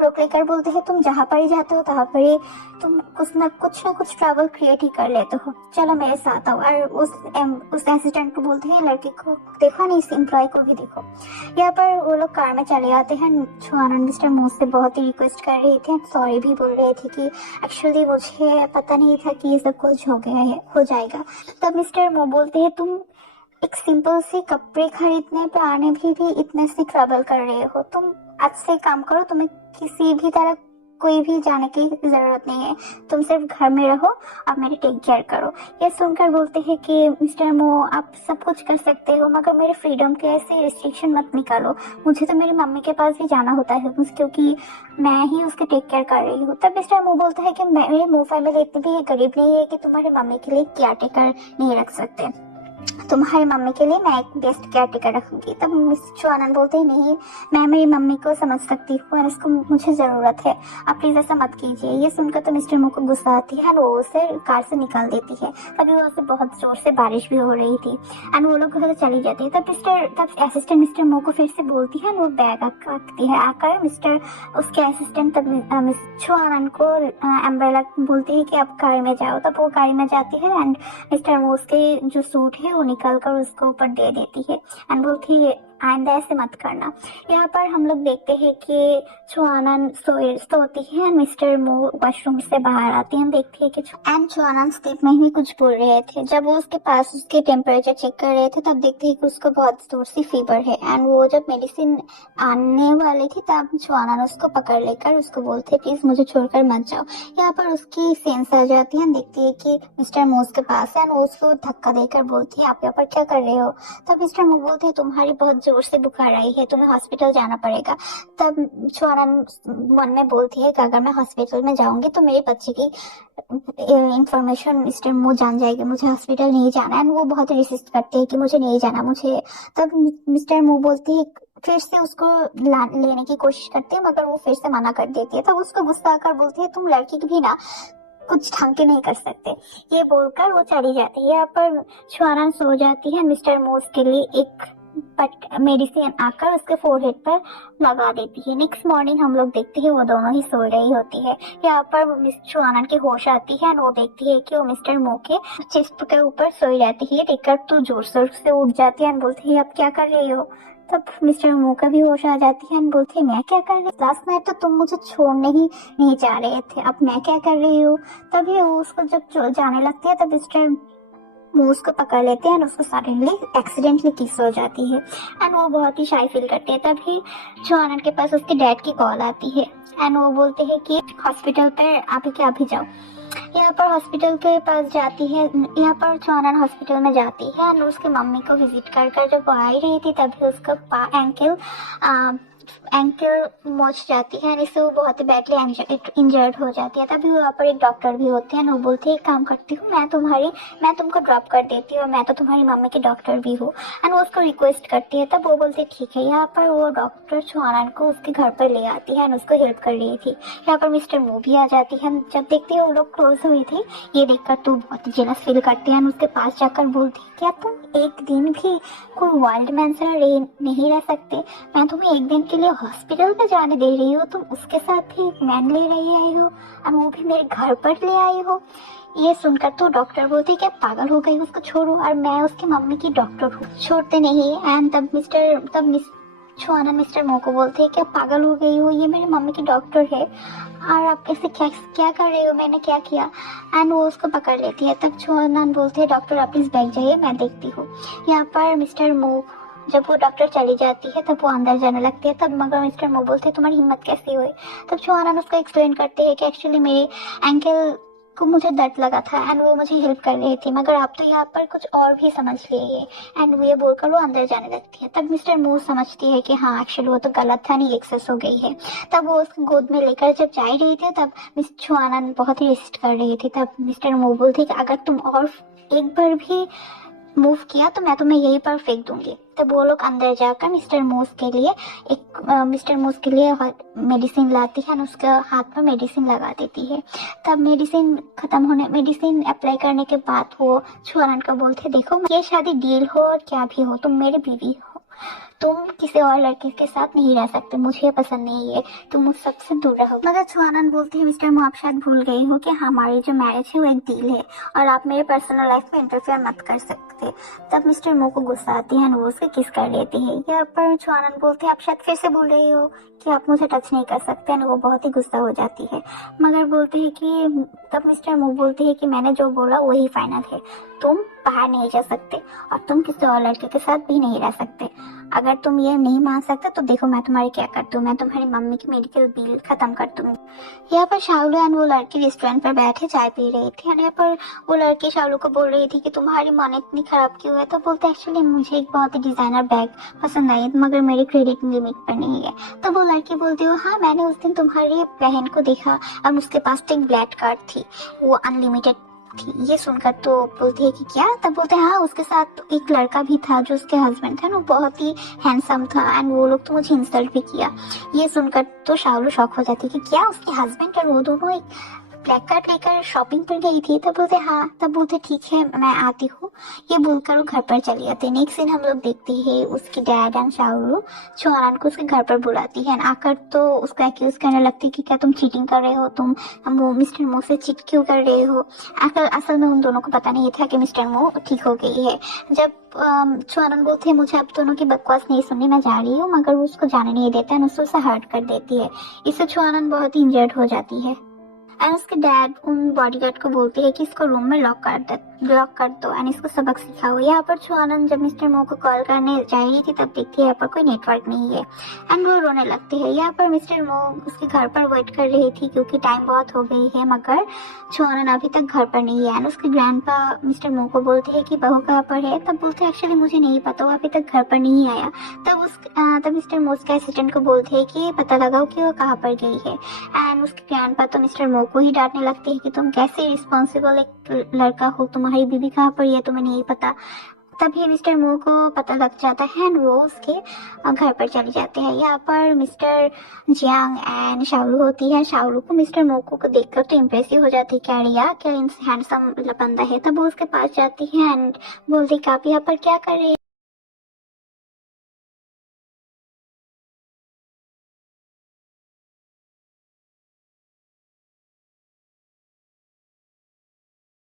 रोक लेकर बोलते हैं तुम जहाँ पर ही जाते हो तहाँ पर ही तुम कुछ ना कुछ ट्रबल क्रिएट ही कर लेते हो, चलो मेरे साथ आओ। और उस असिस्टेंट को बोलते हैं लड़की को देखो नहीं, इस एम्प्लॉय को भी देखो। यहाँ पर वो लोग कार में चले आते हैं। छुआनन मिस्टर मो से बहुत ही रिक्वेस्ट कर रही थी, सॉरी भी बोल रहे थे कि एक्चुअली मुझे पता नहीं था कि ये सब कुछ हो गया है, हो जाएगा। तब मिस्टर मो बोलते हैं तुम एक सिंपल सी कपड़े खरीदने पे आने भी इतने से ट्रबल कर रहे हो, तुम आज से काम करो, तुम्हें किसी भी तरह कोई भी जाने की जरूरत नहीं है, तुम सिर्फ घर में रहो और मेरी टेक केयर करो। ये सुनकर बोलते हैं कि मिस्टर मो आप सब कुछ कर सकते हो मगर मेरे फ्रीडम के ऐसे रिस्ट्रिक्शन मत निकालो, मुझे तो मेरी मम्मी के पास भी जाना होता है क्योंकि मैं ही उसके टेक केयर कर रही हूँ। तब मिस्टर मो बोलता है कि मेरी मो फैमिली इतनी भी गरीब नहीं है कि तुम्हारी मम्मी के लिए केयर टेकर नहीं रख सकते, तुम्हारी मम्मी के लिए मैं एक बेस्ट केयर टेकर रखूंगी। तब मिस छुआनन बोलते ही नहीं, मैं मेरी मम्मी को समझ सकती हूँ और इसको मुझे जरूरत है, आप प्लीज ऐसा मत कीजिए। ये सुनकर तो मिस्टर मो को गुस्सा आती है, वो उसे कार से निकाल देती है। तभी वो उसे बहुत जोर से बारिश भी हो रही थी एंड वो लोग घर चली जाती है। तब असिस्टेंट मिस्टर मो को फिर से बोलती है, वो बैग आती है आकर उसके असिस्टेंट तब मिस छुआनन को अम्ब्रेला बोलती है कि आप गाड़ी में जाओ। तब वो गाड़ी में जाती है एंड मिस्टर मो उसके जो सूट है वो निकाल कर उसको ऊपर दे देती है एंड बोलती है आइंदा ऐसे मत करना। यहाँ पर हम लोग देखते हैं कि छुआनन सोती है एंड मिस्टर मो वॉशरूम से बाहर आती है। हम देखते हैं कि छुआनन स्लीप में ही कुछ बोल रहे थे। जब वो उसके पास उसके टेम्परेचर चेक कर रहे थे तब देखते हैं कि उसको बहुत जोर सी फीवर है एंड वो जब मेडिसिन आने वाली थी तब छुआनन उसको पकड़ लेकर उसको बोलते प्लीज मुझे छोड़कर मत जाओ। यहाँ पर उसकी सेंस आ जाती है, देखती है कि मिस्टर मो उसके पास है एंड वो उसको धक्का देकर बोलती है आप यहाँ पर क्या कर रहे हो। तब मिस्टर मो बोलते हैं तुम्हारी बहुत जोर से बुखार आई है, तुम्हें हॉस्पिटल जाना पड़ेगा। तब छुआनन मन में बोलती है कि अगर मैं हॉस्पिटल में जाऊंगी तो मेरे बच्चे की इंफॉर्मेशन मिस्टर मो जान जाएगी, मुझे हॉस्पिटल नहीं जाना है। वो बहुत रेसिस्ट करते हैं कि मुझे नहीं जाना मुझे। तब मिस्टर मो बोलती है फिर से उसको लेने की कोशिश करती है मगर वो फिर से मना कर देती है। तब उसको गुस्सा आकर बोलती है तुम लड़की की भी ना कुछ ढंग के नहीं कर सकते। ये बोलकर वो चली जाती है। यहाँ पर छुआनन सो जाती है, मिस्टर मोस के लिए एक मेडिसिन आकर उसके फोरहेड पर लगा देती है। नेक्स्ट मॉर्निंग हम लोग देखते हैं वो दोनों ही सो रही होती है। यहाँ पर मिस छुआनन की होश आती है और वो देखती है कि वो मिस्टर मो के चेस्ट के ऊपर सोई रहती है। देखकर तो जोर जोर से उठ जाती है और बोलती है आप क्या कर रही हो। तब मिस्टर मो का भी होश आ जाती है, बोलती है मैं क्या कर रही, लास्ट नाइट तो तुम मुझे छोड़ने ही नहीं जा रहे थे, अब मैं क्या कर रही हूँ। तभी वो उसको जब जाने लगती है तब मिस्टर मो उसको पकड़ लेते हैं और उसको सडनली एक्सीडेंटली किस हो जाती है एंड वो बहुत ही शाई फील करते हैं। तभी छुआनन के पास उसके डैड की कॉल आती है एंड वो बोलते हैं कि हॉस्पिटल पर अभी जाओ। यहाँ पर हॉस्पिटल के पास जाती है, यहाँ पर छुआनन हॉस्पिटल में जाती है और उसके मम्मी को विजिट कर जब वो आई रही थी तभी उसका एंकल मोच जाती है और इससे वो बहुत ही बैडली इंजर्ड हो जाती है। तभी वहाँ पर एक डॉक्टर भी होते हैं, वो बोलते हैं एक काम करती हूँ मैं तुमको ड्रॉप कर देती हूँ, मैं तो तुम्हारी मम्मी की डॉक्टर भी हूँ एंड वो उसको रिक्वेस्ट करती है। तब वो बोलते ठीक है। यहाँ पर वो डॉक्टर छुआनन को उसके घर पर ले आती है और उसको हेल्प कर रही थी। यहाँ पर मिस्टर मो भी आ जाती है। जब देखती है वो लोग क्लोज हुई थी, ये देखकर तो बहुत ही जेलस फील करती है, उसके पास जाकर बोलती है क्या तुम एक दिन भी कोई वाइल्ड मैन से नहीं रह सकते, मैं तुम्हें एक दिन के लिए हॉस्पिटल में जाने दे रही हो, तुम उसके साथ ही एक मैन ले रही आई हो और वो भी मेरे घर पर ले आई हो। ये सुनकर तो डॉक्टर बोलती है क्या पागल हो गई, उसको छोड़ो, और मैं उसकी मम्मी की डॉक्टर हूँ, छोड़ते नहीं। एंड तब मिस छुआनन मिस्टर मो को बोलते हैं क्या पागल हो गई हो, ये मेरी मम्मी की डॉक्टर है और आप ऐसे क्या कर रहे हो, मैंने क्या किया। एंड वो उसको पकड़ लेती है। तब छुआनन बोलते हैं डॉक्टर आप प्लीज बैठ जाइए, मैं देखती हूँ। यहाँ पर मिस्टर मो जब वो डॉक्टर चली जाती है तब वो अंदर जाने लगती है। तब मगर मिस्टर मो बोलते हैं तुम्हारी हिम्मत कैसी हुई। तब छुआनन उसको एक्सप्लेन करते हैं कि एक्चुअली मेरे एंकल को मुझे दर्द लगा था एंड वो मुझे हेल्प कर रही थी, मगर आप तो यहाँ पर कुछ और भी समझ लिए। एंड वो ये बोलकर वो अंदर जाने लगती है। तब मिस्टर मो समझती है कि हाँ एक्चुअली वो तो गलत था, नहीं एक्सेस हो गई है। तब वो उसको गोद में लेकर जब जा रही थी तब मिस छुआनन बहुत ही रेसिस्ट कर रही थी। तब मिस्टर मो बोलती कि अगर तुम और एक बार भी मूव किया तो मैं तुम्हें यहीं पर फेंक दूंगी। तब वो लोग अंदर जाकर मिस्टर मोस के लिए मेडिसिन लाती है और उसके हाथ पर मेडिसिन लगा देती है। तब मेडिसिन अप्लाई करने के बाद वो छुआनन को बोलते देखो ये शादी डील हो और क्या भी हो तुम मेरी बीवी हो, तुम किसी और लड़के के साथ नहीं रह सकते, मुझे ये पसंद नहीं है, तुम मुझ सबसे दूर रहो। मगर छुआनन बोलती है मिस्टर मो आप शायद भूल गई हो कि हमारी जो मैरिज है वो एक डील है और आप मेरे पर्सनल लाइफ में इंटरफेयर मत कर सकते। तब मिस्टर मो को गुस्सा आती है और वो उसके किस कर लेती है। यहाँ पर छुआनन बोलती है आप शायद फिर से बोल रही हो कि आप मुझे टच नहीं कर सकते, और वो बहुत ही गुस्सा हो जाती है। मगर बोलते हैं कि तब मिस्टर मो बोलती है कि मैंने जो बोला वही फाइनल है, तुम बाहर नहीं जा सकते और तुम किसी और लड़के के साथ भी नहीं रह सकते। अगर तुम ये नहीं मान सकते तो देखो मैं तुम्हारी क्या करती हूँ, मैं तुम्हारी मम्मी की मेडिकल बिल खत्म कर दूंगी। यहाँ पर शाओलू एंड वो लड़की रेस्टोरेंट पर बैठे चाय पी रही थी, और यहाँ पर वो लड़की शाओलू को बोल रही थी कि तुम्हारी मन इतनी खराब क्यों है। तो बोलते एक्चुअली मुझे एक बहुत ही डिजाइनर बैग पसंद आई मगर मेरी क्रेडिट लिमिट पर नहीं है। तो वो लड़की बोलती है हाँ मैंने उस दिन तुम्हारी बहन को देखा और उसके पास तो एक ब्लैक कार्ड थी, वो अनलिमिटेड थी। ये सुनकर तो बोलती है कि क्या। तब बोलते हैं हाँ उसके साथ एक लड़का भी था जो उसके हस्बैंड था ना, वो बहुत ही हैंडसम था एंड वो लोग तो मुझे इंसल्ट भी किया। ये सुनकर तो शाओलू शॉक हो जाती है कि क्या उसके हस्बैंड और वो दोनों एक ब्लैक कार्ड लेकर शॉपिंग पर गई थी। तब बोलते हाँ। तब बोलते ठीक है मैं आती हूँ। ये बोलकर वो घर पर चली जाती है। नेक्स्ट सीन हम लोग देखते हैं उसकी डैड एंड शाओलू छुआनन को उसके घर पर बुलाती है, आकर तो उसको एक्यूज करने लगती है कि क्या तुम चीटिंग कर रहे हो, तुम वो मिस्टर मो से चीट क्यों कर रहे हो। असल में उन दोनों को पता नहीं था कि मिस्टर मो ठीक हो गई है। जब छुआनन बोलते हैं मुझे अब दोनों की बकवास नहीं सुननी, मैं जा रही हूँ, मगर वो उसको जाने नहीं देता है, उससे हर्ट कर देती है। इससे छुआनन बहुत ही इंजर्ड हो जाती है एंड उसके डैड उन बॉडीगार्ड को बोलते हैं कि इसको रूम में लॉक कर दो एंड इसको सबक सिखाओ। यहाँ पर छुआनन जब मिस्टर मो को कॉल करने जा रही थी तब देखती है यहाँ पर कोई नेटवर्क नहीं है एंड वो रोने लगती है। यहाँ पर मिस्टर मो उसके घर पर वेट कर रही थी क्योंकि टाइम बहुत हो गई है, मगर छुआनन अभी तक घर पर नहीं है एंड उसके ग्रैंडपा मिस्टर मो को बोलते हैं कि बहू कहाँ पर है। तब बोलते हैं एक्चुअली मुझे नहीं पता, वो अभी तक घर पर नहीं आया। तब मिस्टर मो उसके असिस्टेंट को बोलते हैं कि पता लगाओ कि वो कहाँ पर गई है एंड उसके ग्रैंडपा तो मिस्टर मो को ही डांटने लगती है कि तुम कैसे रिस्पॉन्सिबल एक लड़का हो, तुम्हारी बीबी कहाँ पर है तुम्हें नहीं पता। तभी मिस्टर मो को पता लग जाता है एंड वो उसके घर पर चले जाते हैं। यहाँ पर मिस्टर जियांग एंड शाओलू होती है। शाओलू को मिस्टर मो को देखकर तो इम्प्रेसिव हो जाती है, क्या रिया क्या हैंडसम बंदा है। तब वो उसके पास जाती है एंड बोलती आप यहाँ पर क्या कर रहे हैं।